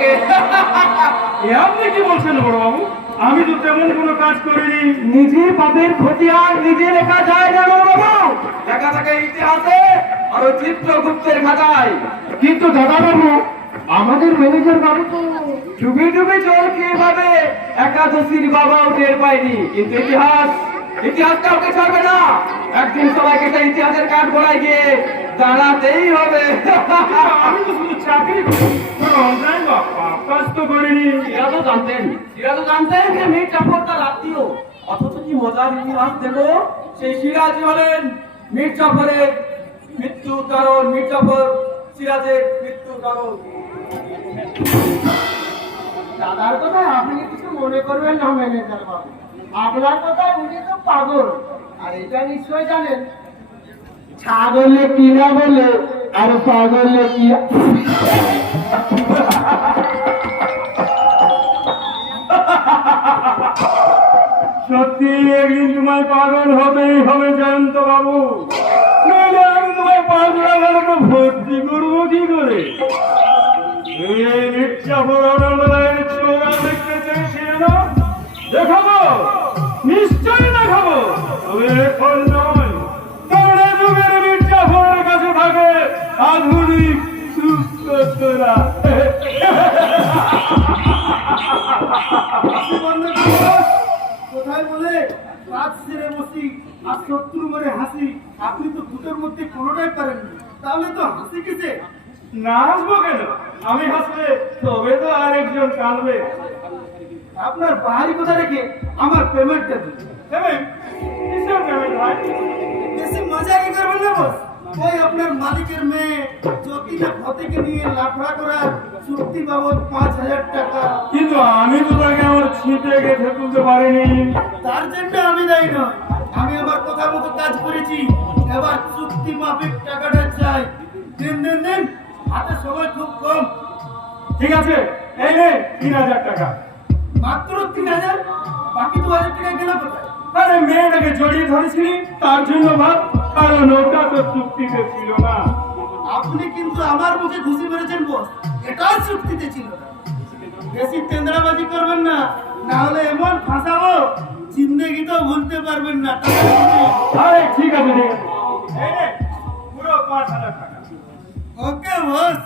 আমাকে। আপনি কি বলছেন বড় বাবু? আমি তো তেমন কোনো কাজ করিনি। নিজের পাপের ক্ষতি আর নিজে লেখা যায় না বড় বাবু, লেখা থাকে ইতিহাসে আর ওই চিত্রগুপ্তের খাতায়। কিন্তু দাদা বাবু, আমাদের ম্যানেজার বাবু তো ডুবে ডুবে জল খেয়ে ভাবে একাদশীর বাবাও টের পায়নি। কিন্তু ইতিহাস কাউকে ছাড়বে না। একদিন সবাইকে সেই ইতিহাসের কাঠ গড়ায় গিয়ে দাঁড়াতেই হবে। আমি তো শুধু চাকরি করি, কোনো অন্যায় বা পাপ কাজ তো করিনি। সিরাজও জানতেন যে মীর জাফর তার আত্মীয়। অথচ কি মজার ইতিহাস দেখো, সেই সিরাজই হলেন মীর জাফরের মৃত্যুর কারণ, মীর জাফর সিরাজের মৃত্যুর কারণ। দাদার কথা আপনি কিছু মনে করবেন না ম্যানেজার বাবু, আপনার কথা উনি তো পাগল। আর এটা নিশ্চয় জানেন, ছাগলে কি না বলে আর পাগলে কি। সত্যি একদিন তোমায় পাগল হবেই হবে জয়ন্ত বাবু, নইলে আমি তোমায় পাগলাগারকে ভর্তি করবো কি করে? এই মির্জাফর অনালয়ের ছোড়া দেখতে চেয়েছিলে না? দেখাবো, নিশ্চয়ই দেখাবো। তবে এখন নয়, তবে যুগের মির্জাফরের কাছে থাকে আধুনিক সুস্থরা। কোথায় বলে কাজ ছেড়ে বসি আর শত্রু মরে হাসি। আপনি তো দুটোর মধ্যে কোনোটাই পারেননি, তাহলে তো হাসি কিসে? না হাসবো কেন? আমি হাসলে তবে তো আরেকজন কাঁদবে। আপনার বাহারি কথা রেখে আমার পেমেন্টটা দিন। পেমেন্ট? কিসের পেমেন্ট ভাই? বেশি মজা কি করবেন না বস? ওই আপনার মালিকের মেয়ে জ্যোতিনা ফতেকে নিয়ে লাফড়া করার চুক্তি বাবদ 5,000 টাকা। কিন্তু আমি তো তাকে আমার ছিপে গেঁথে তুলতে পারিনি। তার জন্য আমি দায়ী নয়, আমি আমার কথা মতো কাজ করেছি। এবার চুক্তি মাফিক টাকাটা চাই। দিন হাতে সময় খুব কম। ঠিক আছে, এই নে 3,000 টাকা। মাত্র 3,000? বাকি 2,000 টাকা গেল কোথায়? আরে মেয়েটাকে জড়িয়ে ধরেছিলি তার জন্য ভাব, কারণ ওটা তো চুক্তিতে ছিল না। আপনি কিন্তু আমার মুখে ঘুষি মেরেছেন বস, এটাও চুক্তিতে ছিল না। বেশি তেন্দ্রাবাজি করবেন না, না হলে এমন ফাঁসাবো জিন্দেগি তো ভুলতে পারবেন না। টাকা দিন। আরে ঠিক আছে ঠিক আছে, এই নে পুরো 5,000 টাকা। ওকে বস।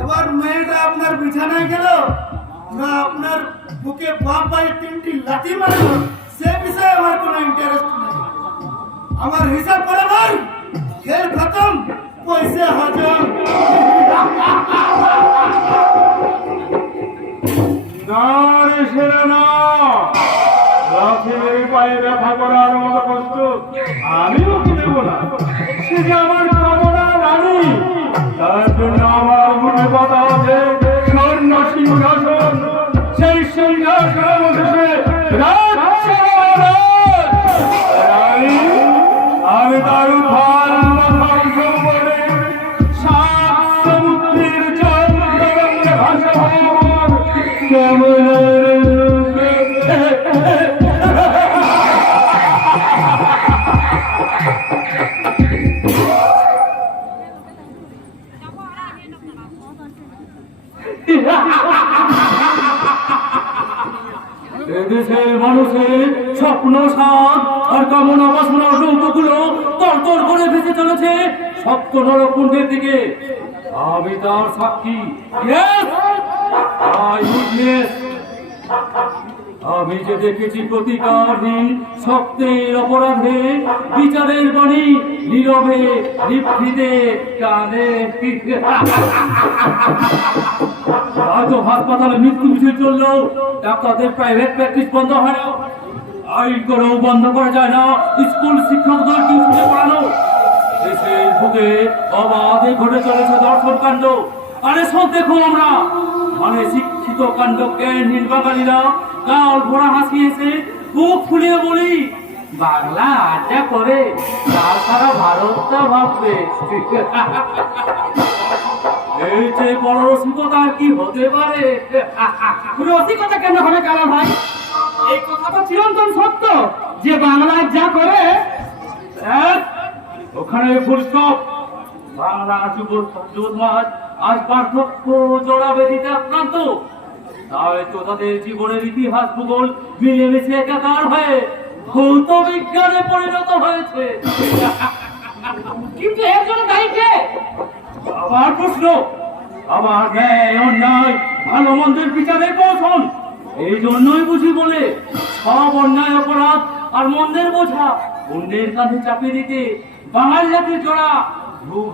এবার মেয়েটা আপনার বিছানায় গেল না আপনার বুকে বাঁ পায়ে 3টি লাথি মারল, সে বিষয়ে আমার কোনো ইন্টারেস্ট নেই। আমার হিসাব বরাবর, খেল খতম, পয়সা হজম। না রে সেরা না, লাথি মেরে পায়ে ব্যথা করার মতো কষ্ট আমিও কি দেবো না? সে যে আমার কামনা রানী, তার জন্য আমার মনে কথা আছে স্বর্ণ সিংহাসন। সেই সিংহাসন বসেছে রানী, আমি তার উত্থান ধ্বংস করে সাত সমুদ্রের জল তরঙ্গে ভাসমান কেমন এদেশের মানুষের স্বপ্ন সাধ আর কামনা বাসনার নৌকোগুলো তরতর করে ভেসে চলেছে সপ্ত নরকুণ্ডের দিকে। আমি তার সাক্ষী। Yes! I witness! আমি যে দেখেছি প্রতিকারহীন সত্যের অপরাধে বিচারের বাণী নীরবে নিভৃতে কানে। হয়তো হাসপাতালে মৃত্যু মিছিল চললেও ডাক্তারদের প্রাইভেট প্র্যাকটিস বন্ধ হয় না, আইন করেও বন্ধ করা যায় না স্কুল শিক্ষকদের টিউশনে পড়ানো। দেশের বুকে অবাধে ঘটে চলেছে দর্শন কাণ্ড। আরে সব দেখো আমরা, মানে শিক্ষিত কাণ্ড জ্ঞানহীন বাঙালিরা গাল ভরা হাসিয়েছে, বুক ফুলিয়ে বলি বাংলা আড্ডা করে কাল সারা ভারতটা ভাববে। এই যে বড় রসিকতা কি হতে পারে? রসিকতা কেন হবে কালা ভাই? এই কথাটা চিরন্তন সত্য যে বাংলায় যা করে ওখানে ফুল স্টপ। বাংলা যুব সমাজ আজ পার্থক্য জড়াবে দিতে আক্রান্ত। তাই তো তাদের জীবনের ইতিহাস ভূগোল মিলেমিশে একাকার হয়ে ভৌত বিজ্ঞানে পরিণত হয়েছে। কিন্তু এর জন্য দায়ী কে? আবার প্রশ্ন, আবার ন্যায় অন্যায় ভালো মন্দের বিচারে পৌঁছন। এই জন্যই বুঝি বলে সব অন্যায় অপরাধ আর মন্দের বোঝা অন্যের কাছে চাপিয়ে দিতে বাঙালি জাতির জোড়া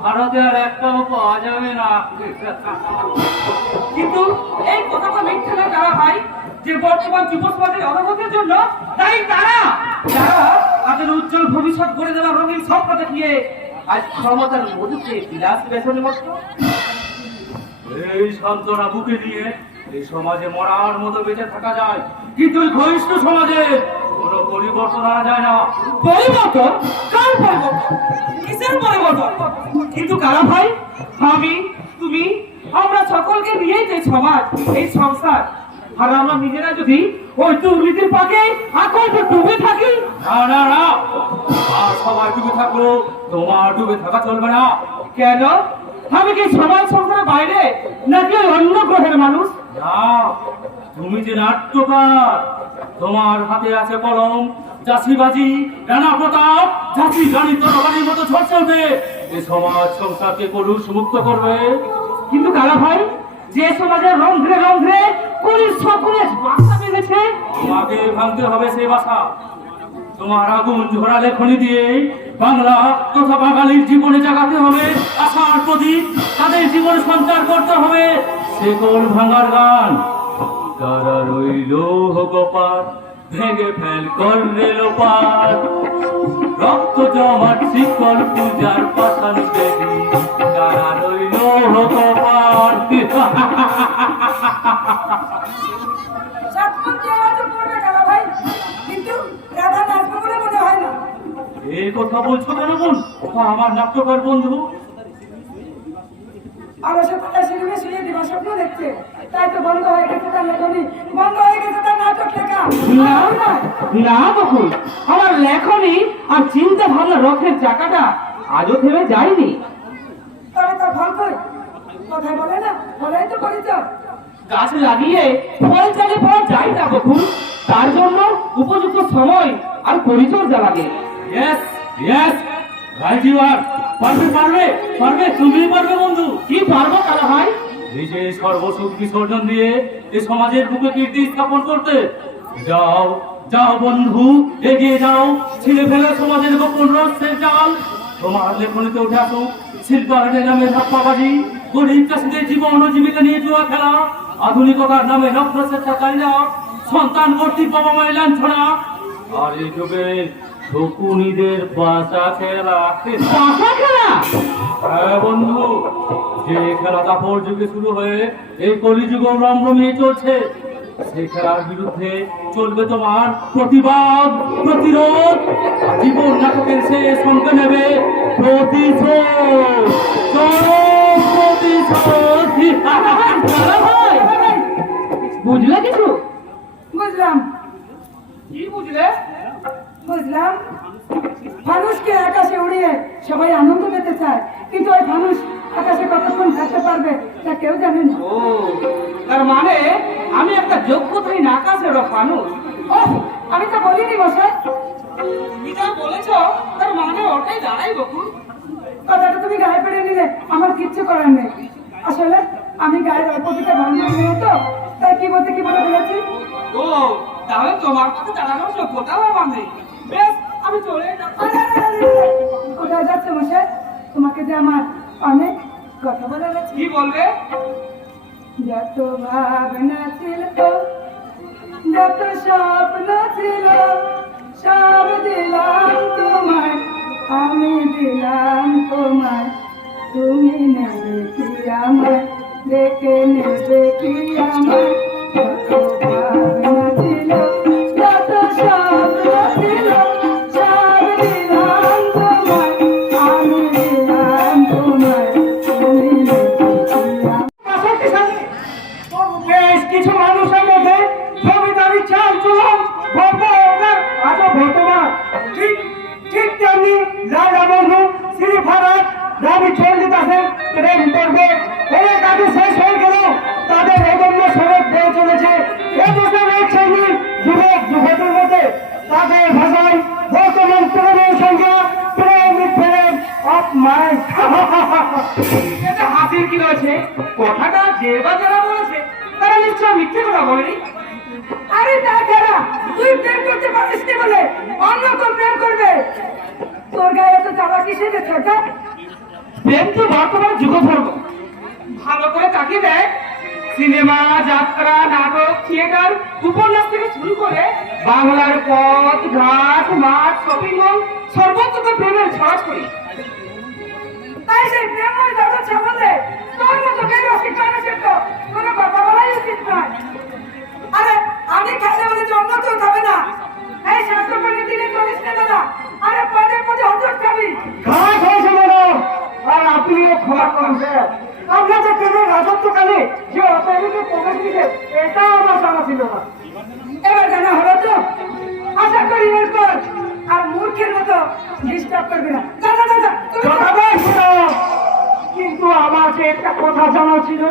ভারতে আর একটাও পাওয়া যাবে না। কিন্তু এই কথাটা মিথ্যে না তারা ভাই, যে বর্তমান যুব সমাজের অবগতির জন্য তাই তারা যারা তাদের উজ্জ্বল ভবিষ্যৎ গড়ে দেওয়ার রঙিন স্বপ্ন দেখিয়ে আজ ক্ষমতার মধুতে বিলাস বেসনের মতো। এই সান্ত্বনা বুকে নিয়ে এই সমাজে মরার মতো বেঁচে থাকা যায়, কিন্তু এই ঘনিষ্ঠ সমাজে কোনো পরিবর্তন আনা যায় না। পরিবর্তন? কার পরিবর্তন? কিসের পরিবর্তন? কিন্তু কারা ভাই? আমি, তুমি, আমরা সকলকে নিয়েই যে সমাজ, এই সংসার, আর আমরা নিজেরা যদি ওই দুর্নীতির পাকে আকল্পে ডুবে থাকি। না না না, আর সবাই ডুবে থাকলো, তোমার ডুবে থাকা চলবে না। কেন? আমি কি সমাজ সংসারের বাইরে, নাকি ওই অন্য গ্রহের মানুষ? না, তুমি যে নাট্যকার, তোমার হাতে আছে কলম, চাষিবাজি, রানা প্রতাপ, জাতি গাড়ি তরবারির মতো ঝরছে উঠে এ সমাজ সংসারকে কলুষ মুক্ত করবে। কিন্তু কারা ভাই, যে সমাজের রন্ধ্রে রন্ধ্রে কলির সকলে বাসা বেঁধেছে, তোমাকে ভাঙতে হবে সেই বাসা। তোমার আগুন ঝরা লেখনি দিয়ে বাংলা তথা বাঙালির জীবনে জাগাতে হবে আশার প্রদীপ, তাদের জীবনে সঞ্চার করতে হবে শেকল ভাঙার গান। তারা রইল গোপাল, ভেঙে ফেল করলে লোপার, রক্ত জমাট শিকল পূজার পাশান দেবী, তারা রইল গোপাল। এই কথা বলছো কেন বোন? ওটা আমার নাট্যকার বন্ধু। আমার সকালে সিনেমা শুয়ে দিবা স্বপ্ন দেখছে, তাই তো বন্ধ হয়ে গেছে তার লেখনী, বন্ধ হয়ে গেছে তার নাটক লেখা। না না বকুল, আমার লেখনী আর চিন্তা ভাবনা রথের চাকাটা আজও থেমে যায়নি। তবে তার ফল কই? কথায় বলে না, বলেই তো পরিচয়। গাছ লাগিয়ে ফল চালিয়ে পাওয়া যায় না বকুল, তার জন্য উপযুক্ত সময় আর পরিচর্যা লাগে। Yes yes, right you are. পারবে পারবে পারবে, তুমি পারবে বন্ধু। কি পারবো কারা ভাই? নিজে সর্বসুখ বিসর্জন দিয়ে এই সমাজের বুকে কীর্তি স্থাপন করতে যাও। যাও বন্ধু, এগিয়ে যাও, ছিঁড়ে ফেলে সমাজের গোপন রহস্যের জাল। তোমার লেখনীতে উঠে আসুক শিল্পায়নের নামে ধাপ্পাবাজি, গরিব চাষীদের জীবন ও জীবিকা নিয়ে জুয়া খেলা, আধুনিকতার নামে নগ্ন স্বেচ্ছাচারীরা, সন্তান কর্তৃক বাবা মায়ের লাঞ্ছনা, আর এই যুগের শকুনিদের বাঁচা খেলা। পাশা খেলা? হ্যাঁ বন্ধু, যে খেলা দাপর যুগে শুরু হয়ে এই কলিযুগ রমরমিয়ে চলছে, সেই খেলার বিরুদ্ধে চলবে তোমার প্রতিবাদ, প্রতিরোধ। জীবন নাটকের শেষ অঙ্ক নেবে প্রতিশোধ, চরম প্রতিশোধ। কারা ভাই, বুঝলে কিছু? বুঝলাম কি বুঝলে? বুঝলাম, মানুষকে আকাশে উড়িয়ে সবাই আনন্দ পেতে চায়, কিন্তু ওই মানুষ আকাশে কতক্ষণ থাকতে পারবে তা কেউ জানে না। ও, তার মানে আমি একটা যোগ্যতাহীন আকাশের মানুষ। ওহ, আমি তো বলিনি মশাই। কি যা বলেছ তার মানে ওটাই দাঁড়াই বকুল। কথাটা তুমি গায়ে পেড়ে নিলে আমার কিচ্ছু করার নেই। আসলে আমি গায়ের অল্পদিকে বান্ধব নেই তো, তাই কি বলতে কি বলে ফেলেছি। ও, তাহলে তোমার কাছে দাঁড়ানোর যোগ্যতাও আমার নেই। বেশ, আমি চলে যাচ্ছি। আরে, আরে, আরে, আরে, কোথায় যাচ্ছে মশাই? তোমাকে যে আমার অনেক কথা বলার আছে। কি বলবে? যত ভাবনা ছিল, যত স্বপ্ন ছিল, সব দিলাম তোমায়, আমি দিলাম তোমায়, তুমি নেবে কি আমায়, দেখে নেবে কি আমায়। যত ভাবনা ছিল, যত স্বপ্ন ছিল, সব দিলাম তোমায়, আমি দিলাম তোমায়, তুমি নেবে কি আমায়। পাশাপাশি বেশ কিছু মানুষের মধ্যে জমিদারি চাল চলন আজও বর্তমান। ঠিক ঠিক তেমনি রাজা বন্ধু শ্রী ভারত রবি চন্দ্রিতা এতে হাসির কি রয়েছে? কথাটা যে বা যারা বলেছে তারা নিশ্চয় মিথ্যে কথা বলেনি। আরে তাছাড়া তুই প্রেম করতে পারিস নি বলে অন্য কেউ প্রেম করবে? তোর গায়ে এত জ্বালা কিসের রে ছোটা? প্রেম তো বর্তমান যুগধর্ম। ভালো করে তাকিয়ে দেয়, সিনেমা, যাত্রা, নাটক, থিয়েটার, উপন্যাস থেকে শুরু করে বাংলার পথ ঘাট, মাঠ, শপিং মল সর্বত্র তো প্রেমের ছড়াছড়ি। তাই সেই প্রেমময় জগৎ সম্বন্ধে তোর মতো বেরসিক মানুষের তো কোনো কথা বলাই উচিত নয়। আরে আমি খেলে বলে যে অন্য কেউ খাবে না, এই স্বাস্থ্যকরী দিনে চলিস না দাদা। আরে পদে পদে হজর খাবি। ঘাট হয়েছে ম্যাডাম, আর আপনিও ক্ষমা করুন স্যার। আমরা যে প্রেমের রাজত্বকালে যে অপরাধীকে প্রবেশ দিতে, এটাও আমার জানা ছিল না। এবার জানা হলো তো? আশা করি এরপর আর মূর্খের মতো ডিস্টার্ব করবি না। দাদা দাদা কথাটাই ছিল, কিন্তু আমার যে একটা কথা জানা ছিল।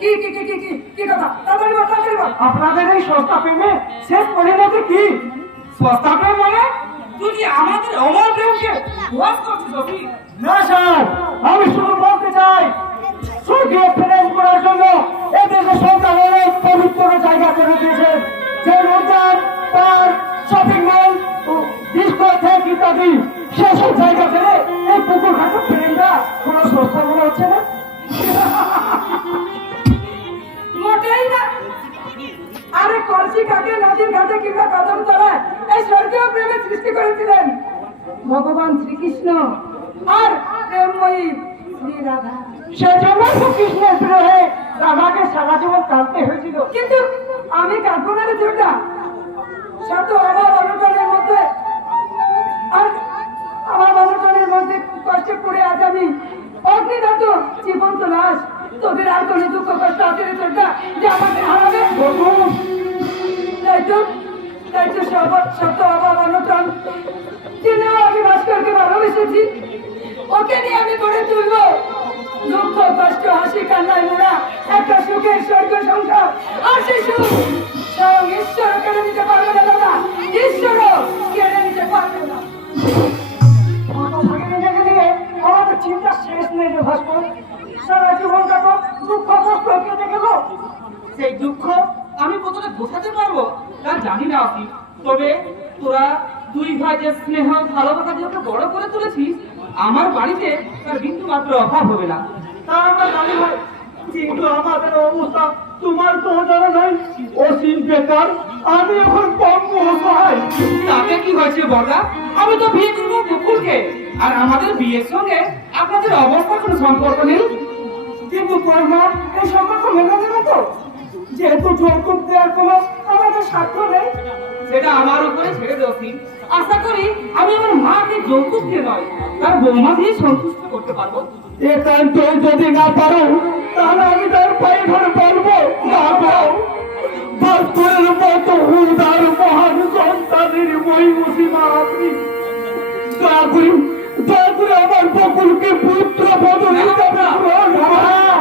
কি কি কি কি কি কি কথা? তাড়াতাড়ি বল, তাড়াতাড়ি বল। আপনাদের এই সস্তা প্রেমে শেষ পরিণতি কি? সস্তা প্রেম মানে তুই কি আমাদের অমর প্রেমকে ওয়াজ করছিস রবি? না স্যার, আমি শুধু বলতে চাই, স্বর্গীয় প্রেম করার জন্য এদেশে সন্তান অনেক পবিত্র জায়গা করে দিয়েছেন, যে উদ্যান, পার্ক, শপিং মল, ডিস্কোথেক ইত্যাদি। সেসব জায়গা থেকে এই পুকুর ঘাটের প্রেমটা কোনো সস্তা মনে হচ্ছে না। মোটেই না। আরে কলসি কাকে নদীর ঘাটে কিংবা কদম তলায় এই স্বর্গীয় প্রেমের সৃষ্টি করেছিলেন ভগবান শ্রীকৃষ্ণ আর প্রেমময়ী শ্রী রাধা। সেজন্য তো কৃষ্ণের বিরহে রাধাকে সারা জীবন কাঁদতে হয়েছিল। কিন্তু আমি কাঁদবো না রে ছোটা। শত আমার অনটনের মধ্যে আর আমার অনটনের মধ্যে কষ্টে পড়ে আজ আমি অগ্নিদগ্ধ জীবন্ত লাশ। তোদের আর কোনো দুঃখ কষ্ট আছে রে ছোটা যে আমাকে হারাবে? তাই তো শত অভাব অনটন জেনেও আমি ভাস্করকে ভালোবেসেছি। ওকে নিয়ে আমি গড়ে তুলবো দুঃখ কষ্ট হাসি কান্নায় মোড়া একটা সুখের স্বর্গ সংসার। আর সেই সুখ স্বয়ং ঈশ্বর কেড়ে নিতে পারবে না দাদা, ঈশ্বরও কেড়ে নিতে পারবে না। আমাদের চিন্তা শেষ নেই রে ভাস্কর। সারা জীবনটা তো দুঃখ কষ্ট কেটে গেল। সেই দুঃখ আমি কোথায় বোঝাতে পারবো তা জানি না আমি। তবে তোরা দুই ভাই যে স্নেহ ভালোবাসা দিয়ে ওকে বড় করে তুলেছিস, আমার বাড়িতে তার বিন্দু মাত্র অভাব হবে না। তা আমরা জানি ভাই, কিন্তু আমাদের অবস্থা তোমার তো জানা নাই। অসীম বেকার, আমি এখন পঙ্গু অসহায়। তাতে কি হয়েছে বড়া? আমি তো বিয়ে করবো বকুলকে, আর আমাদের বিয়ের সঙ্গে আপনাদের অবস্থার কোনো সম্পর্ক নেই। কিন্তু পরমা এই সম্পর্ক মেলাবে না তো, যেহেতু যৌতুক দেওয়ার কোনো আমাদের স্বার্থ নেই। সেটা আমার উপরে ছেড়ে দেওয়া। আশা করি আমি আমার মাকে যৌতুক দিয়ে নয়, তার বৌমা দিয়ে সন্তুষ্ট করতে পারবো। একান্ত যদি না পারো তাহলে আমি তার পায়ে ধরে পারবো না গো। ভাস্করের মতো উদার মহান সন্তানের মহিমসীমা আপনি। দয়া করে আমার বকুলকে পুত্র বদল হিসাবে গ্রহণ করুন।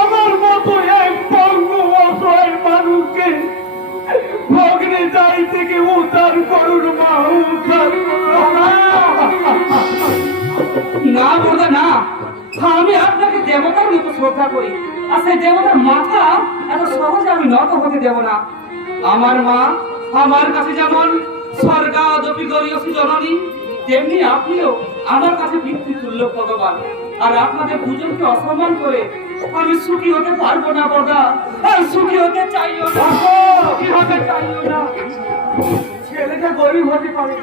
আমার মতো এক পঙ্গু অসহায় মানুষকে ভগ্নে যাই থেকে উদ্ধার করুন মা, উদ্ধার করুন। না বোঝা না, আমি আপনাকে দেবতার মতো শ্রদ্ধা করি, আর সেই দেবতার মাথা এত সহজে আমি নত হতে দেব না। আমার মা আমার কাছে যেমন স্বর্গাদপি গরীয়সী জননী, তেমনি আপনিও আমার কাছে পিতৃতুল্য ভগবান। আর আপনাদের দুজনকে অসম্মান করে আমি সুখী হতে পারবো না বড়া। আর সুখী হতে চাইও না, সুখী হতে চাইও না। ছেলেটা গরিব হতে পারে,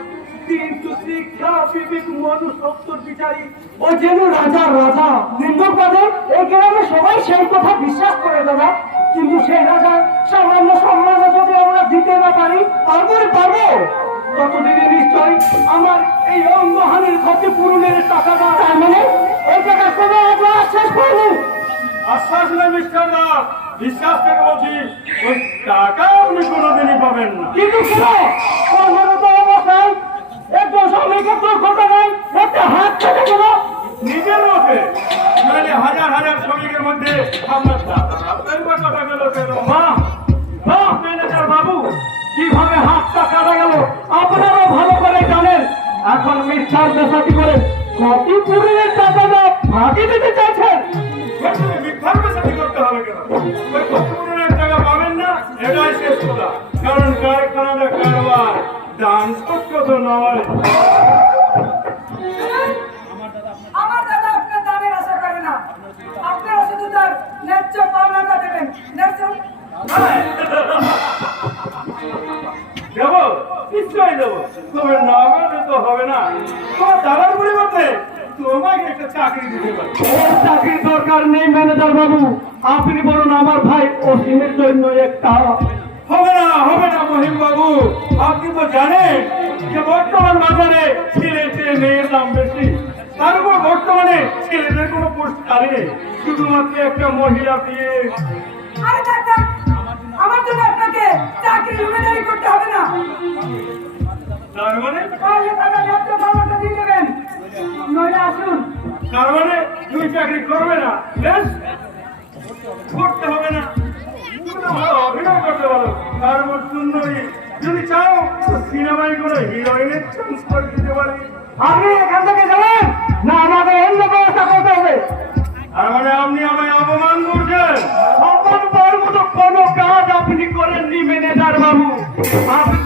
কিন্তু শিক্ষা বিবেক মনুষ্যত্বর বিচারী ও যেন রাজা রাজা। নিন্দুক পদে এই গ্রামে সবাই সেই কথা বিশ্বাস করে দাদা। কিন্তু সেই রাজা সামান্য সম্মান যদি আমরা দিতে না পারি, তারপরে পারবো ততদিনে নিশ্চয় আমার এই অঙ্গহানির ক্ষতিপূরণের টাকাটা। তার মানে এই টাকা কোনো আশ্বাস শেষ করেনি। আশ্বাস না মিস্টার দাস, বিশ্বাস থেকে বলছি ওই টাকা আপনি কোনোদিনই পাবেন না। কিন্তু কেন কর্মরত অবস্থায় একজন শ্রমিকের দক্ষতা নাই, একটা হাত কেটে গেল নিজের মতে, নইলে হাজার হাজার শ্রমিকের মধ্যে আপনার আপনার কথা গেল কেন? ম্যানেজার বাবু, কিভাবে হাতটা কাটা গেল আপনারাও ভালো করে জানেন। এখন মিথ্যার দেশাতি করে ক্ষতিপূরণের টাকাটা ফাঁকি দিতে চাইছে। এটাই শেষ কথা, কারণ কারখানাটা কারবার ডান্স তো নয়। আমার দাদা আপনার দানের আশা করে না, আপনারা শুধু তার ন্যায্য পাওনাটা দেবেন। ন্যায্য দেবো, নিশ্চয়ই দেবো, তবে না বললে তো হবে না। তোমার দাদার পরিবর্তে তোমাকে একটা চাকরি দিতে পারি। ওর চাকরির দরকার নেই ম্যানেজার বাবু, আপনি বলুন আমার ভাই অসীমের জন্য একটা। হবে না, হবে না মহিম বাবু, আপনি তো জানেন যে বর্তমান বাজারে ছেলে চেয়ে মেয়ের দাম বেশি। তার উপর বর্তমানে ছেলেদের কোনো পোস্ট খালি নেই, শুধুমাত্র একটা মহিলা দিয়ে। আরে ডাক্তার, আমার জন্য আপনাকে চাকরি জমিদারি করতে হবে না। তার মানে তাহলে তারা ন্যায্য পাওনাটা দিয়ে দেবেন, নইলে আসুন। তার মানে তুমি চাকরি করবে না? বেশ, করতে হবে না, তুমি তো ভালো অভিনয় করতে পারো, তার উপর সুন্দরী। যদি চাও তো সিনেমায় করে হিরোইনের চান্স করে দিতে পারি। আপনি এখান থেকে যাবেন না, আমাকে অন্য ব্যবস্থা করতে হবে। তার মানে আপনি আমায় অপমান করছেন? সম্মান পাওয়ার মতো কোনো কাজ আপনি করেননি ম্যানেজার বাবু, আপনি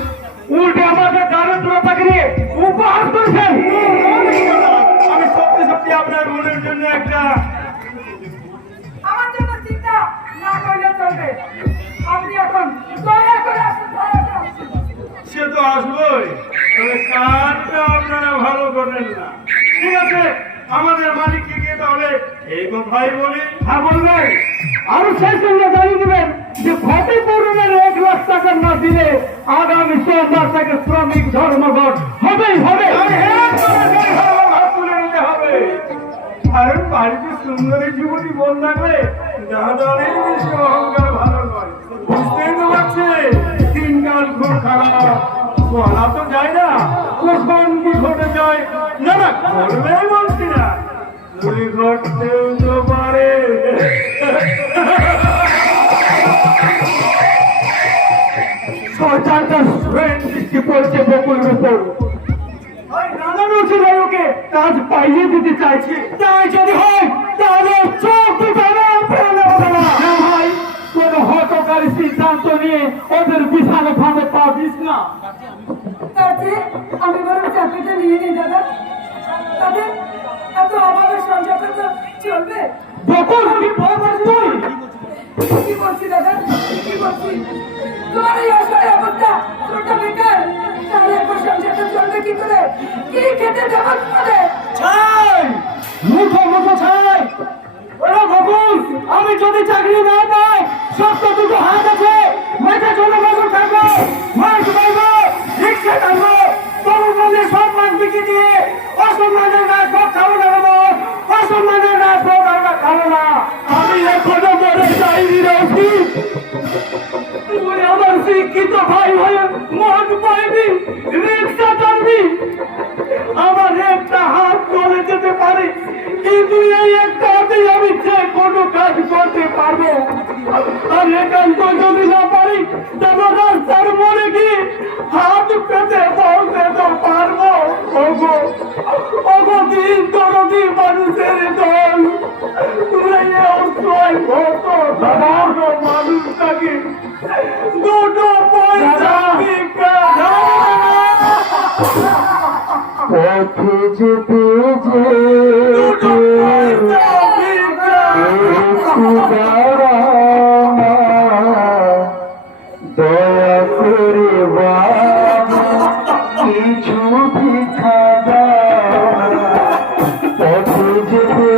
উল্টে আমাকে দারিদ্রতাকে নিয়ে উপহাস করছেন। আমি সত্যি সত্যি আপনার বোনের জন্য একটা আমার জন্য চিন্তা না করলে চলবে। আপনি এখন দয়া করে আসুন, দয়া করে আসুন। সে তো আসবোই, তবে কাজটা আপনারা ভালো করেন না। ঠিক আছে, আমাদের মালিককে গিয়ে তাহলে এই কথাই বলি। হ্যাঁ বলবেন, আরো সেই সঙ্গে জানিয়ে দেবেন যে ক্ষতিপূরণের 1 লাখ টাকা না দিলে আগামী সোমবার থেকে শ্রমিক ধর্মঘট হবেই হবে। তুলে নিতে হবে, কারণ বাড়িতে সুন্দরী যুবতী বোন থাকলে দাদাদের বেশি অহংকার ভালো নয়। বুঝতেই তো পারছে দিনকাল খুব খারাপ, বলা তো যায় না কখন কি ঘটে যায়। না না, করবেই বলছি না, চুরি ঘটতেও তো পারে। সরকারটা দৃষ্টি পড়ছে বকুলের উপর। ওই নানান ওষুধের ওকে কাজ পাইয়ে দিতে চাইছে, তাই যদি হয় তাহলে চোখ দুটো ফেলে হবে না। হ্যাঁ ভাই, কোন হটকারী সিদ্ধান্ত নিয়ে ওদের বিছানে ফাঁদে পা দিস না। তাতে আমি বরং চাকরিটা নিয়ে নিই দাদা, তাতে এত অভাবের সংসারটা তো চলবে। বকুল কি ভয় পাস তুই? কি বলছি দাদা, কি বলছি? তোমার এই অসহায় অবস্থা, ছোট বেকার, তাহলে এখন সংসারটা চলবে কি করে? কি খেতে দেবো তোমাদের? ছাই মুখো মুখো ছাই। ওরা বকুল, আমি যদি চাকরি না পাই, সত্য দুটো হাত আছে, মাঠে চলে বসে থাকবো, মাছ পাইবো, রিক্সা টানবো, তরুণ মধ্যে সম্মান বিক্রি দিয়ে অসম্মানের রাত ভোগ খাবো না বাবু, অসম্মানের রাত ভোগ আমরা খাবো না। আমি এখনো মরে যাইনি রয়েছি, তুই আমার শিক্ষিত ভাই হয়ে মন পাইবি, রিক্সা টানবি, আমার একটা হাত চলে যেতে পারে, কিন্তু এই একটা হাতেই আমি যে কোনো কাজ করতে পারবো। আর একান্ত যদি না পারি, তবে রাস্তার মোড়ে গিয়ে হাত পেতে বলতে তো পারবো। ওগো ওগো দিন দরদি মানুষের দল, মানুষটাকে দুটো পয়সা ভিক্ষা পথে যেতে দয়া করে কিছু ভিক্ষা পথে যেতে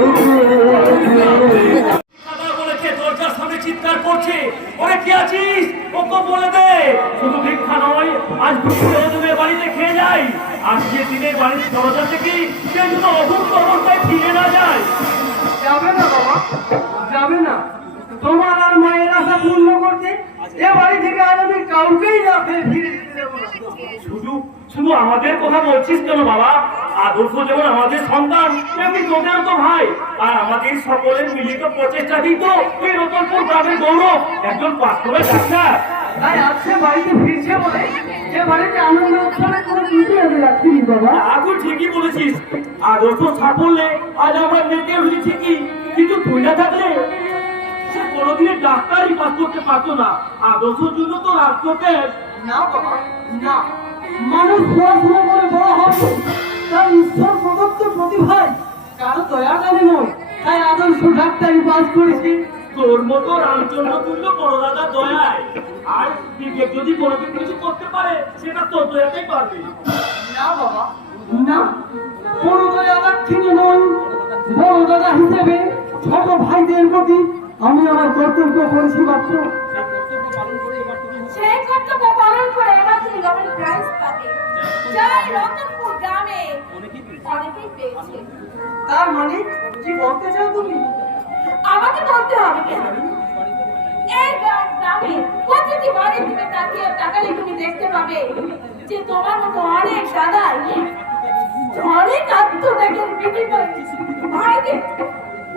বলেছে দরজার সামনে চিৎকার করছে, ওরে কি আছিস ওকে বলে দে। শুধু ভিক্ষা নয়, আজ দুপুরে ওদের বাড়িতে খেয়ে যাই, আজকে দিনের বাড়ির দরজা থেকে সে যেন অভুক্ত অবস্থায় ফিরে না যায়। যাবে না বাবা, যাবে না, তোমার আর মায়ের আশা পূর্ণ করতে এ বাড়ি থেকে আজ আমি কাউকেই না ফিরে দিতে দেবো না। শুধু শুধু আমাদের কথা বলছিস কেন বাবা? আদর্শ যেমন আমাদের সন্তান, তেমনি তোদেরও তো ভাই, আর আমাদের সকলের মিলিত প্রচেষ্টাতেই তো এই রতনপুর গ্রামের গৌরব একজন পাঁচতলার ডাক্তার। তাই আজকে বাড়িতে ফিরছে বলে যে বাড়িতে আনন্দ উৎসবে কোনো কিছু আমি রাখছি বাবা। এখন ঠিকই বলেছিস, আদর্শ সাফল্যে আজ আমরা মেতে উঠেছি ঠিকই, কিন্তু তুই না থাকলে সে কোনো কোনোদিনই ডাক্তারই পাস করতে পারতো না, আদর্শের জন্য তো রাষ্ট্রকে না বাবা না, মানুষ পড়াশোনা করে বড় হবে তার ঈশ্বর প্রদত্ত প্রতিভায় কারো দয়া জানে নয়, তাই আদর্শ ডাক্তারি পাস করেছি। তোর মতো রামচন্দ্র তুল্য বড় দাদা দয়ায়, আর বিবেক যদি কোনোদিন কিছু করতে পারে সেটা তোর দয়াতেই পারবে। না বাবা না, বড় দয়া রাখিনি নয়, বড় দাদা হিসেবে ছোট ভাইদের প্রতি আমি আমার কর্তব্য করেছি মাত্র। সেই কর্তব্য পালন করে এবার তুমি নোবেল প্রাইজ পাবে, যা এই রতনপুর গ্রামে অনেকেই পেয়েছে। তার মানে কি বলতে চাও তুমি? আমাকে বলতে হবে কেন? এই গ্রামে প্রতিটি বাড়ির দিকে তাকালে তুমি দেখতে পাবে যে তোমার মতো অনেক দাদাই অনেক আত্মত্যাগের বিনিময়ে ভাইদের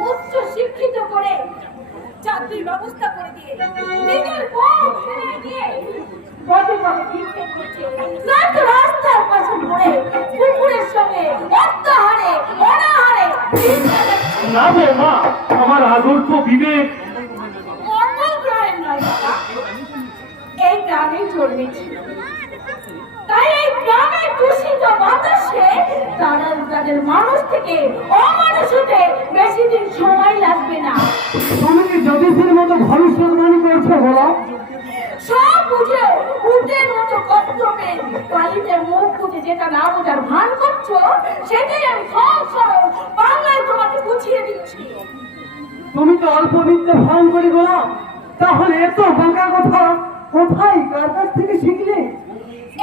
উচ্চ শিক্ষিত করে চাকরির ব্যবস্থা করে দিয়ে নিজের বউ ছেড়ে দিয়ে পথে পথে ভিক্ষে করছে, নয়তো রাস্তার পাশে পড়ে কুকুরের সঙ্গে অত্যাহারে অনাহারে ভিক্ষা দিচ্ছে। না বৌমা, আমার আদর্শ বিবেক মঙ্গল গ্রহের নয় বাবা, এই গ্রামে জন্মেছি, তাই এই গ্রামের দূষিত বাতাসে তাদের মানুষ থেকে অমানুষ হতে বেশি দিন সময় লাগবে না। তুমি কি জ্যোতিষীর মতো ভবিষ্যৎবাণী করছো বলো? সব বুঝে উটের মতো কর্তব্যে কালিতে মুখ বুঝে যেটা না বোঝার ভান করছো, সেটাই আমি সব সরল বাংলায় তোমাকে বুঝিয়ে দিচ্ছি। তুমি তো অল্প বিদ্যে ভয়ন করি বলো, তাহলে এত বাঁকা কথা কোথায় কার কাছ থেকে শিখলে?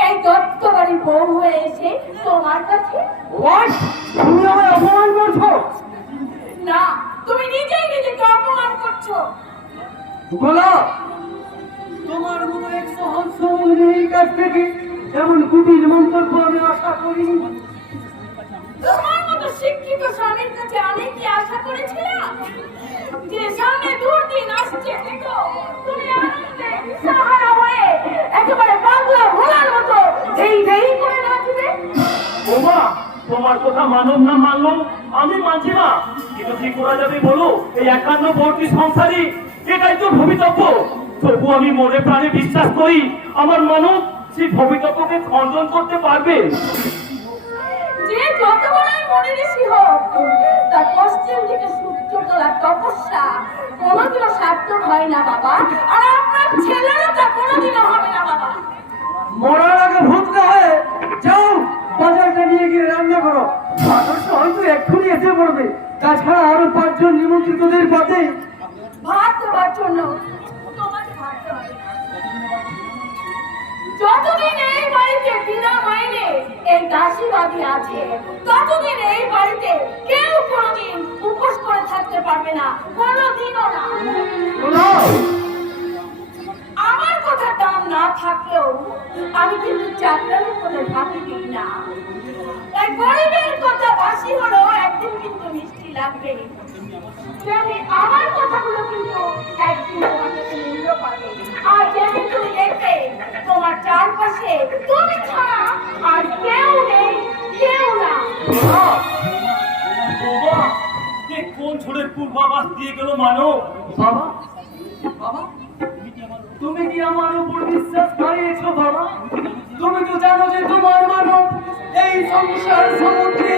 এই দত্ত বাড়ির বউ হয়ে এসে তোমার কাছে? What? তুমি আমায় অপমান করছো? না, তুমি নিজেই নিজেকে অপমান করছো। বলো, তোমার মতো এক সহজ সরল মেয়ের কাছ থেকে এমন কুটির মন্তব্য আমি আশা করিনি। তোমার মতো শিক্ষিত স্বামীর কাছে আমি কি আশা করেছিলাম যে সামনে দুর্দিন আসছে দেখো তুমি আনন্দে সাহারা হয়ে একেবারে বাংলা ভোলার মতো এই করে নাচবে? বৌমা, তোমার কথা মানব না মানলো আমি মানছি না, কিন্তু কি করা যাবে বলো? এই 51 সংসারী এটাই তো ভবিতব্য। তবু আমি মনে প্রাণে বিশ্বাস করি আমার মানব সেই ভবিতব্যকে খণ্ডন করতে পারবে। যে যত বড়ই মনে ঋষি হোক, তার পশ্চিম দিকে সূর্য তোলার তপস্যা কোনোদিনও সার্থক হয় না বাবা, আর আপনার ছেলেরও তা কোনোদিনও হবে না বাবা। মরার আগে ভূত না হয়ে যাও, বাজারটা নিয়ে গিয়ে রান্না করো। আদর্শ হয়তো এক্ষুনি এসে পড়বে, তাছাড়া আরো 5 জন নিমন্ত্রিতদের পথে ভাত দেওয়ার জন্য তোমাকে ভাবতে হবে না। যতদিন এই বাড়িতে বিনা মাইনে এই দাসীবাদী আছে, ততদিন এই বাড়িতে কেউ কোনোদিন উপোস করে থাকতে পারবে না, কোনোদিনও না। আমার কথা দাম না থাকলেও আমি কিন্তু চাকরানির কথা ভাবি দিই না। তাই গরিবের কথা বাসি হলেও একদিন কিন্তু মিষ্টি লাগবে। তেমনি আমার কথাগুলো কিন্তু একদিন তোমার কাছে মূল্য পাবে। আর যেদিন তুমি দেখবে তোমার চারপাশে তুমি ছাড়া আর কেউ নেই, কেউ না। বাবা, এ কোন ছোড়ের পূর্বাভাস দিয়ে গেল মানব? বাবা, বাবা, তুমি কি আমার উপর বিশ্বাস হারিয়েছো বাবা? তুমি তো জানো যে তোমার মানব এই সংসার সমুদ্রে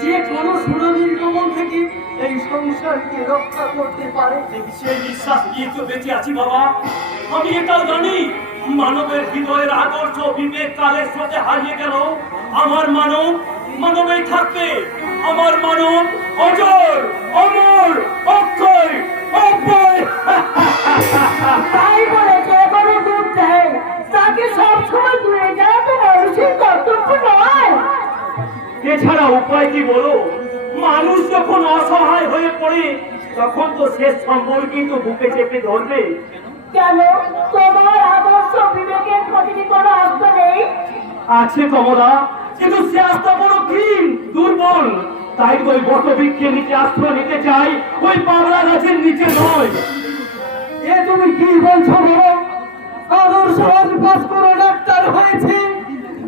যে কোনো সুনামির কবল থেকে এই সংসারকে রক্ষা করতে পারে। সেই বিশ্বাস নিয়ে তো বেঁচে আছি বাবা। আমি এটাও জানি মানবের হৃদয়ের আদর্শ বিবেক কালের সাথে হারিয়ে গেল, আমার মানব মানবেই থাকবে। আমার মানব অজর, অমর, অক্ষয়, অক্ষয়। তাই বলে যে কোনো দুধ দেয় তাকে সবসময় দূরে যাওয়া তো মানুষের কর্তব্য নয়। এছাড়া উপায় কি বলো? মানুষ যখন অসহায় হয়ে পড়ে তখন তো শেষ সম্বল কিন্তু বুকে চেপে ধরবে। কেন তোমার আদর্শ বিবেকের প্রতি কোনো আস্থা নেই? আছে কমলা, কিন্তু সে আস্থা বড় ক্ষীণ, দুর্বল। তাই তো ওই বট বৃক্ষের নিচে আশ্রয় নিতে চাই, ওই পাবলা গাছের নিচে নয়। এ তুমি কি বলছো বাবা? আদর্শ আজ পাস করে ডাক্তার হয়েছে,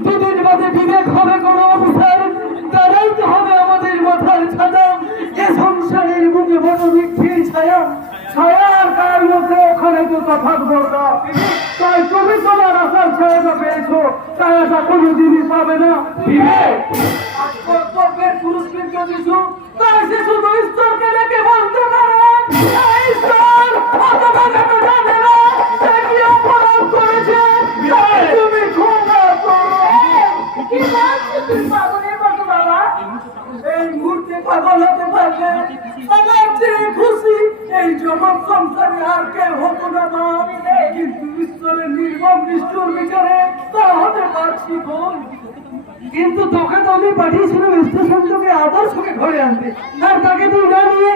দুদিন বাদে বিবেক হবে কোনো অফিসার, দাঁড়াইতে হবে আমাদের মাথার ছাদা। এ সংসারের বুকে বড় বৃক্ষের ছায়া, ছায়ার কার দুজনের মধ্যে ওখানে তো তফাৎ বড়টা। তাই তুমি তোমার আসার ছেলেটা পেয়েছো, তাই আশা কোনোদিনই পাবে না। কর্তব্যের পুরস্কৃত শিশু, তাই সে শুধু ঈশ্বরকে ডেকে বলতে পারে, "হে ঈশ্বর, অথবা যাকে জানে না, সে কি অপরাধ করেছে, তাই তুমি ক্ষমা করো।" কি বলছিস তুই পাগলের মতো বাবা? এই মুহূর্তে পাগল হতে পারলে আমার চেয়ে খুশি এই জগৎ সংসারে আর কেউ হতো না মা। কিন্তু ঈশ্বরের নির্মম নিষ্ঠুর বিচারে তা হতে পারছি বল। কিন্তু তোকে তো আমি পাঠিয়েছিলাম স্টেশন থেকে আদর্শকে ঘরে আনতে, আর তাকে তুই না নিয়ে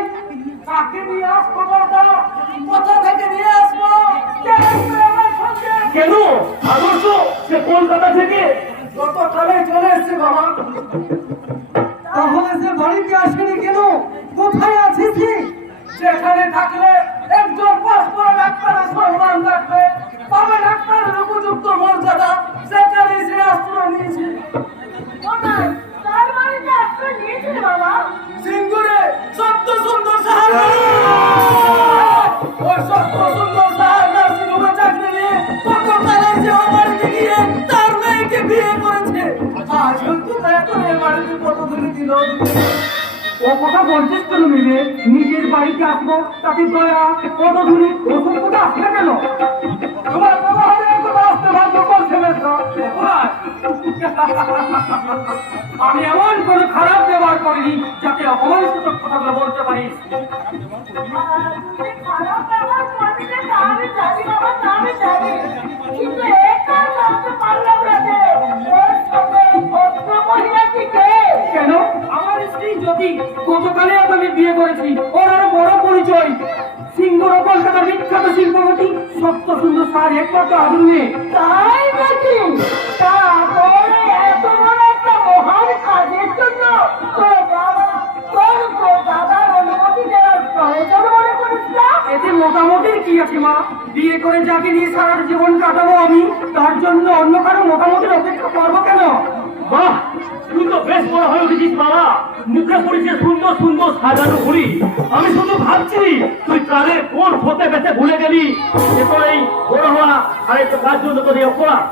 তাকে নিয়ে আসবো বাবা, কোথা থেকে নিয়ে আসবো? কে আসবে আমার সঙ্গে? কেন আদর্শ সে কলকাতা থেকে গতকালে চলে এসছে বাবা। তাহলে সে বাড়িতে আসেনি কেন? কোথায় আছে সে? যেখানে থাকলে একজন পাশ করা ডাক্তারের সম্মান রাখবে, পাবে ডাক্তারের উপযুক্ত মর্যাদা, সেখানে সে আশ্রয় নিয়েছে। কোথায়? তার বাড়িতে আশ্রয় নিয়েছিল বাবা? সিঙ্গুরে সত্য সুন্দর সাহার বাড়ি। ওই সত্য সুন্দর সাহার নার্সিংহোমে চাকরি নিয়ে গতকালে সে ও বাড়িতে গিয়ে তার মেয়েকে বিয়ে করেছে। আজ কিন্তু দয়া করে বাড়িতে পদধূলি দিল। ও কথা বলছিস কেন মিলে? নিজের বাড়িতে আসবো তাকে দয়া পদধূলি ওসব কথা আসবে কেন? তোমার ব্যবহারের কথা আসতে বাধ্য করছে না তো? আমি এমন কোনো খারাপ ব্যবহার করিনি যাতে অপমানসূচক কথাগুলো বলতে পারিস। তুমি খারাপ ব্যবহার করবে না, তা আমি জানি বাবা, তা আমি জানি। কিন্তু একটা জানতে পারলাম না যে ওর সাথে ভদ্র মহিলাটি কে? কেন? আমার স্ত্রী জ্যোতি, গতকালে আমি বিয়ে করেছি। ওর আরো বড় পরিচয়, সিঙ্গুর কলকাতার বিখ্যাত শিল্পপতি সত্য সুন্দর সার একমাত্র আদর মেয়ে। তাই নাকি? তারপরে এত বড় একটা মহান কাজের জন্য তোর দাদার অনুমতি দেওয়ার প্রয়োজন মনে করিস না? এতে মোটামুটির কি আছে মা? বিয়ে করে যাকে নিয়ে সারা জীবন কাটাবো আমি, তার জন্য অন্য কারো মোটামুটির অপেক্ষা করবো কেন? বাহ, তুই তো বেশ বড় হয়ে উঠেছিস বাবা। মুখে পড়েছে সুন্দর সুন্দর সাজানো ঘুড়ি। আমি শুধু ভাবছি তুই কানের কোন হতে বেঁচে ভুলে গেলি যে তোর এই বড় হওয়া আর একটু কাজ জন্য তোর এই অপরাধ।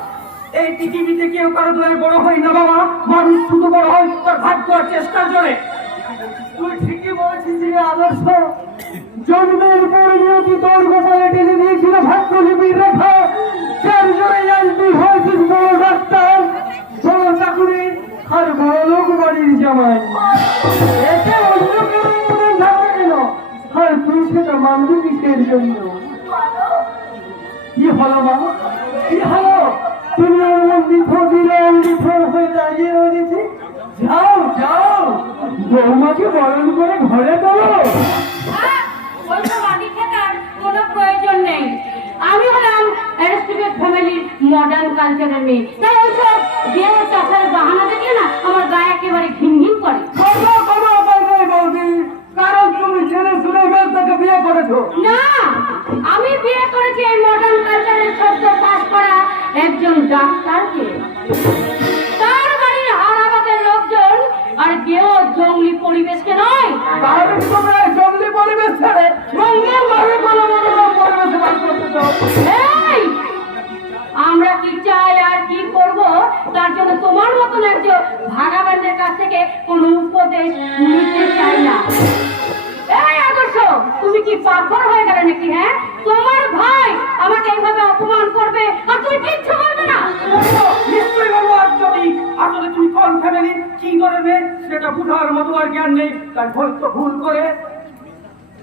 এই পৃথিবীতে কেউ কারো দলে বড় হয় না বাবা, মানুষ শুধু বড় হয় তার ভাগ্য আর চেষ্টার জোরে। তুই ঠিকই বলেছিস রে আদর্শ। জন্মের পরে নিয়তি তোর গোপালে টেনে দিয়েছিল ভাগ্যলিপির রেখা, যার জোরে আজ তুই হয়েছিস বড় ডাক্তার, বড় চাকুরি আর বড় লোক বাড়ির জামাই। এতে অন্য কেউ মনে থাকবে কেন? আর তুই সেটা মানবি কিসের জন্য? কি হলো মা? কি হলো? তুমি আমার বিফল হয়ে দাঁড়িয়ে রয়েছে। যাও যাও, বৌমাকে বরণ করে ঘরে তোলো। ওইসব আদি থাকার কোনো প্রয়োজন নেই। আমি হলাম অ্যারিস্ট্যাটিক ফ্যামিলির মডার্ন কালচারের মেয়ে, তাই ওইসব বিয়ে চাষার বাহানা দেখলে না আমার গায়ে একেবারে ঘিন ঘিন করে। বৌদি, কারণ তুমি জেনে শুনে মেয়েটাকে বিয়ে করেছো। না, আমি বিয়ে করেছি এই মডার্ন কালচারের শব্দ পাস করা একজন ডাক্তারকে। তার বাড়ির হারাবাদের লোকজন আর কেউ জঙ্গলি পরিবেশকে নয়। তাহলে কি তোমরা এই জঙ্গলি পরিবেশ ছেড়ে মঙ্গলভাবে কোনো মনোরম পরিবেশে বাস করতে চাও? এই, আমরা কি চাই আর কি করব তার জন্য তোমার মতন একজন ভাগাবানদের কাছ থেকে কোনো উপদেশ নিতে চাই না। এই আদর্শ, তুমি কি পাগল হয়ে গেলে নাকি? হ্যাঁ, তোমার ভাই আমাকে এইভাবে অপমান করবে আর তুমি কিচ্ছু বলবে না? নিশ্চয়ই বলবো। আর যদি আসলে তুমি কোন ফ্যামিলি কি করবে সেটা বুঝার মতো আর জ্ঞান নেই, তাই হয়তো ভুল করে।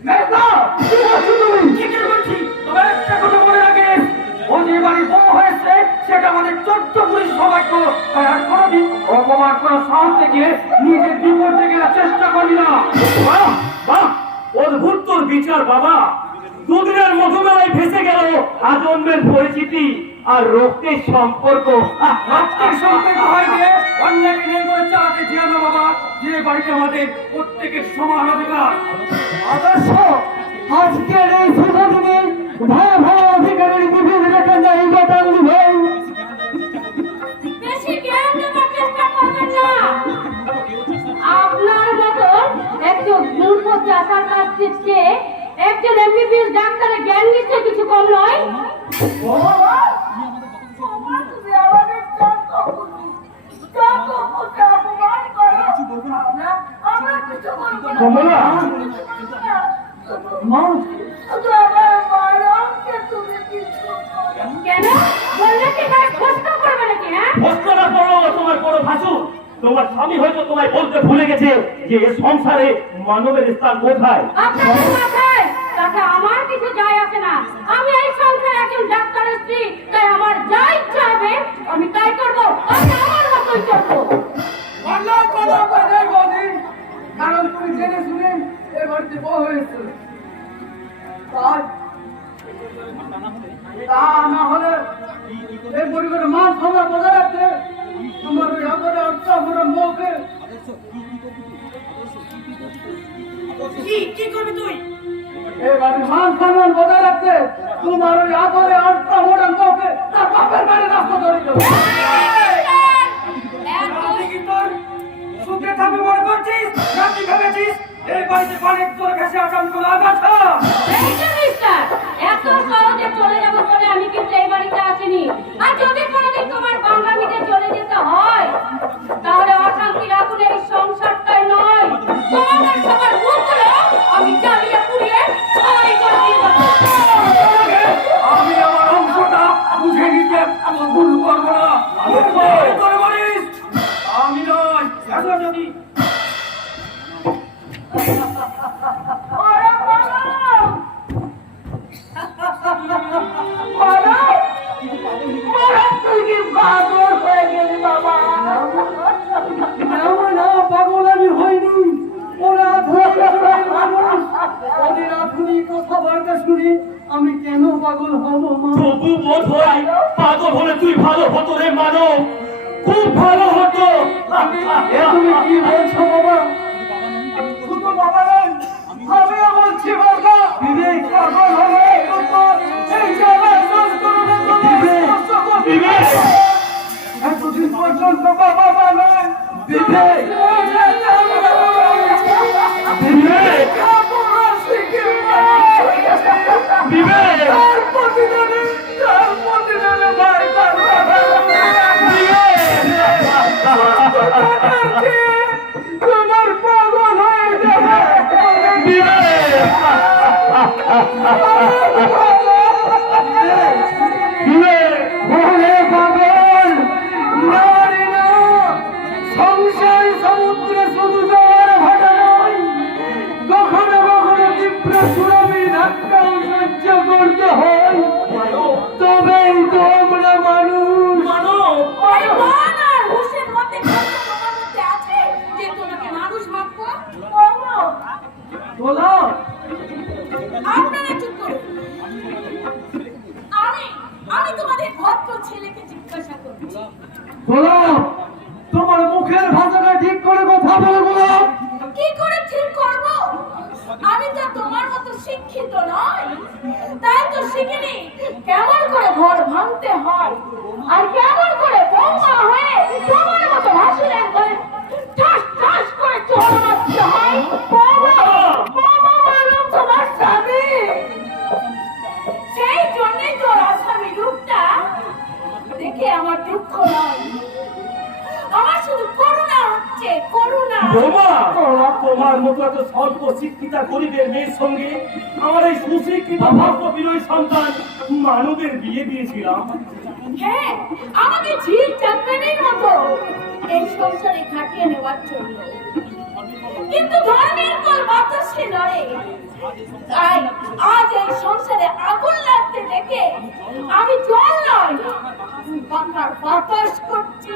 মেজদা, কি বলছো তুমি? ঠিকই বলছি, তবে একটা কথা মনে রাখিস, ও যে বাড়ি বউ হয়েছে সেটা আমাদের 14 পুরুষ সৌভাগ্য। তাই আর কোনোদিন অপমান করার সাহস দেখিয়ে নিজের বিপদে গেলার চেষ্টা করি না। বাহ বাহ, অদ্ভুত তোর বিচার বাবা। দুদিনের মধুমেলায় ভেসে গেল আজন্মের পরিচিতি আর রক্তের সম্পর্ক। রক্তের সম্পর্ক হয় যে অন্যকে নিয়ে করে চালাতে চেয়ে না বাবা, যে বাড়িতে আমাদের প্রত্যেকের সমান অধিকার। আদর্শ, আজকের এই শুভ দিনে ভাই ভাই অধিকারের বিভিন্ন রেখা যাই বাতালি ভাই। বেশি জ্ঞান দেওয়ার চেষ্টা করবেন না। আপনার মতো একজন মূর্খ চাষার কাছ থেকে একজন এমবিবিএস ডাক্তারের জ্ঞান নিতে কিছু কম নয়। তুমি আমাদের আমরা কিছু বলবো না। কমলা মা শুধু আমার মায়াকে তুমি কিছু কেন বললে কি তার প্রশ্ন করবে নাকি? হ্যাঁ, ভোজনা করো তোমার বড় ভাসু। তোমার স্বামী হয়তো তোমায় বলতে ভুলে গেছে যে এ সংসারে মানবের স্থান কোথায়। আপনাদের মাথায় তাতে আমার কিছু যায় আসে না। আমি এই সংসারে একজন ডাক্তারের স্ত্রী, তাই আমার যা ইচ্ছা হবে আমি তাই করবো। আমি আমার মতোই করবো। অন্যায় কোনো কথাই বলি, কারণ তুমি জেনে শুনে এ বাড়িতে বউ হয়েছে। তা না হলে এই পরিবারের মান সম্মান বজায় রাখতে তোমার ওই আমাদের অর্থ আমার বউকে কি করবি তুই? এই বাড়ির মান সম্মান বজায় রাখতে তোমার ওই আদরে অর্থ মোড়ান বউকে তার বাপের বাড়ি রাস্তা ধরে দেবো। কি তোর সুখে থাকবে মনে করছিস? রাত্রি ভেবেছিস এই বাড়িতে অনেক তোর কাছে আগাম কোনো আগাছা? এত সহজে চলে যাবো বলে আমি কিন্তু এই বাড়িতে আসিনি। আর যদি কোনোদিন তোমার বাংলামিতে চলে যেতে হয় তাহলে অশান্তির আগুনে এই সংসারটাই নয়, তোমাদের সবার মুখগুলো আমি জ্বালিয়ে পুড়িয়ে ছাই করে দিব। আমি আমার অংশটা বুঝে নিতে ভুল করবো না। তোর বলিস আমি নয়। এত যদি ওরা বলো, তুই কি পাগল হয়ে গেলি বাবা? না পাগল আমি হইনি, ওরা ওদের আধুনিক কথাবার্তা শুনি আমি কেন পাগল হব মা? তবু বোধ হয় পাগল হলে তুই ভালো হতো রে মানব, খুব ভালো হতো। এ তুমি কি বলছো বাবা? শুধু বাবা নয়, আমিও বলছি বাবা। বিবেক পাগল হলে এই জায়গায় দোষ করো না তুমি। বিবেক! এতদিন পর্যন্ত বাবা নয় বিবেক। বিবেক! বিবেক! তোমার পাগল হয়ে যাবে ভোলে পাগল নারী না, সংসার সমুদ্রে শুধু জোয়ার ভাটা নয়, কখনো কখনো তীব্র সুনামি ধাক্কাও সহ্য করতে হয়। তবেই তো আমরা মানুষ। এই মন আর হুঁশের মধ্যে কত তোমার মধ্যে আছে যে তোমাকে মানুষ ভাববো? ওগো, বলো আপনারা চুপ করুন। আমি তোমাদের ভদ্র ছেলেকে জিজ্ঞাসা করছি, বলো, তোমার মুখের ভাষাটা ঠিক করে কথা বলো। বলো কি করে ঠিক করব? আমি তো তোমার মতো শিক্ষিত নয়, তাই তো শিখিনি কেমন করে ঘর ভাঙতে হয় আর কেমন করে বৌমা হয়ে তোমার মতো ভাসুরের ঘরে ঠাস ঠাস করে চোর মারতে হয়। বৌমা মানব তোমার স্বামী, সেই জন্যই তোর আসামি রূপটা দেখে আমার দুঃখ নয়, আমার শুধু করুণা হচ্ছে, করুণা। বোমা, তোমার মতো এত স্বল্প শিক্ষিতা গরিবের মেয়ের সঙ্গে আমার এই সুশিক্ষিত ভাগ্য বিনয় সন্তান মানবের বিয়ে দিয়েছিলাম। হ্যাঁ, আমাকে ঝিল চাকরানির মতো এই সংসারে খাটিয়ে নেওয়ার জন্য, কিন্তু ধর্মের কোল বাতাসে লড়ে। তাই আজ এই সংসারে আগুন লাগতে দেখে আমি জল নয় পাখার বাতাস করছি।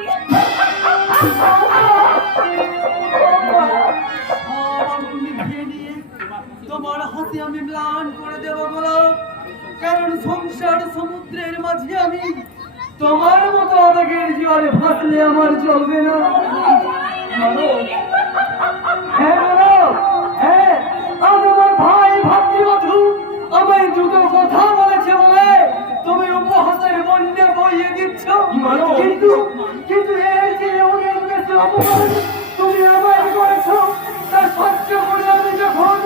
তোমার হাতে আমি ম্লান করে দেব বলো, কারণ সংসার সমুদ্রের মাঝে আমি তোমার মতো আবেগের জলে ভাসলে আমার চলবে না। হ্যাঁ বলো, হ্যাঁ আজ আমার ভাই ভাতৃবধূ আমায় দুটো কথা বলেছে বলে তুমি উপহাসের বন্যা বইয়ে দিচ্ছ, কিন্তু এর যে অনেক বেশি অপমান তুমি আমায় করেছো তা সহ্য করে আমি যখন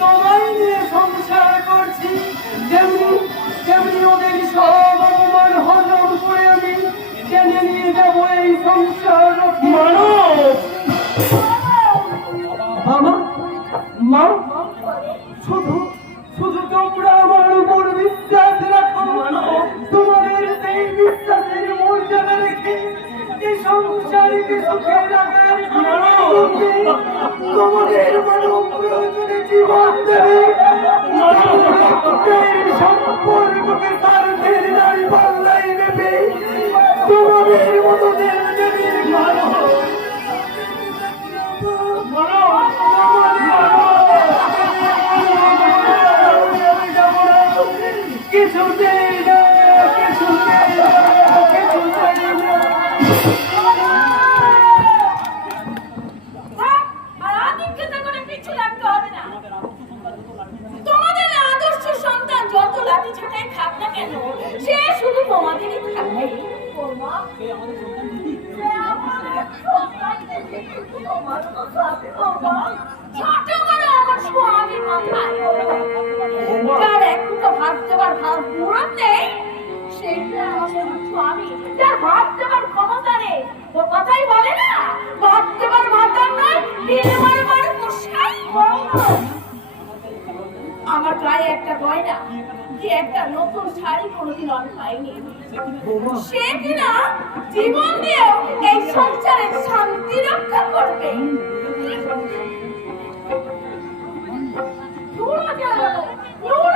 তোমায় নিয়ে সংসার সুখে রাখার তোমাদের মানব প্রয়োজনে জীবন দেবে সম্পর্ককে স্বার্থের নারী পাল্লাই নেবে তোমাদের মতো দেবদেবীর কিছুতেই না কিছুতেই না কিছুতেই না থাক, আর আদিক্ষেতা করে পিছু লাগতে হবে না। তোমাদের আদর্শ সন্তান যত লাঠি ঝাঁটাই খাক না কেন, সে শুধু তোমাদেরই থাকবে। ওমা, সে আমাদের সন্তানকে দেখে তোমার কথাতে ওমা, ছোট করে আমার স্বামীর মাথায়। যার একটু ভাত দেওয়ার ভাত মুরত নেই, সেইটা আমার স্বামী। যার ভাত দেওয়ার ক্ষমতা নেই, ও কথাই বলে না, ভাত দেওয়ার ভাতার নয়, দিনে মারে মারে কষাই। আমার গায়ে একটা গয়না, যে একটা নতুন শাড়ি কোনোদিন আমি পাইনি, সে কিনা জীবন দিয়েও এই সংসারের শান্তি রক্ষা করবে। দূর হতে হবে, দূর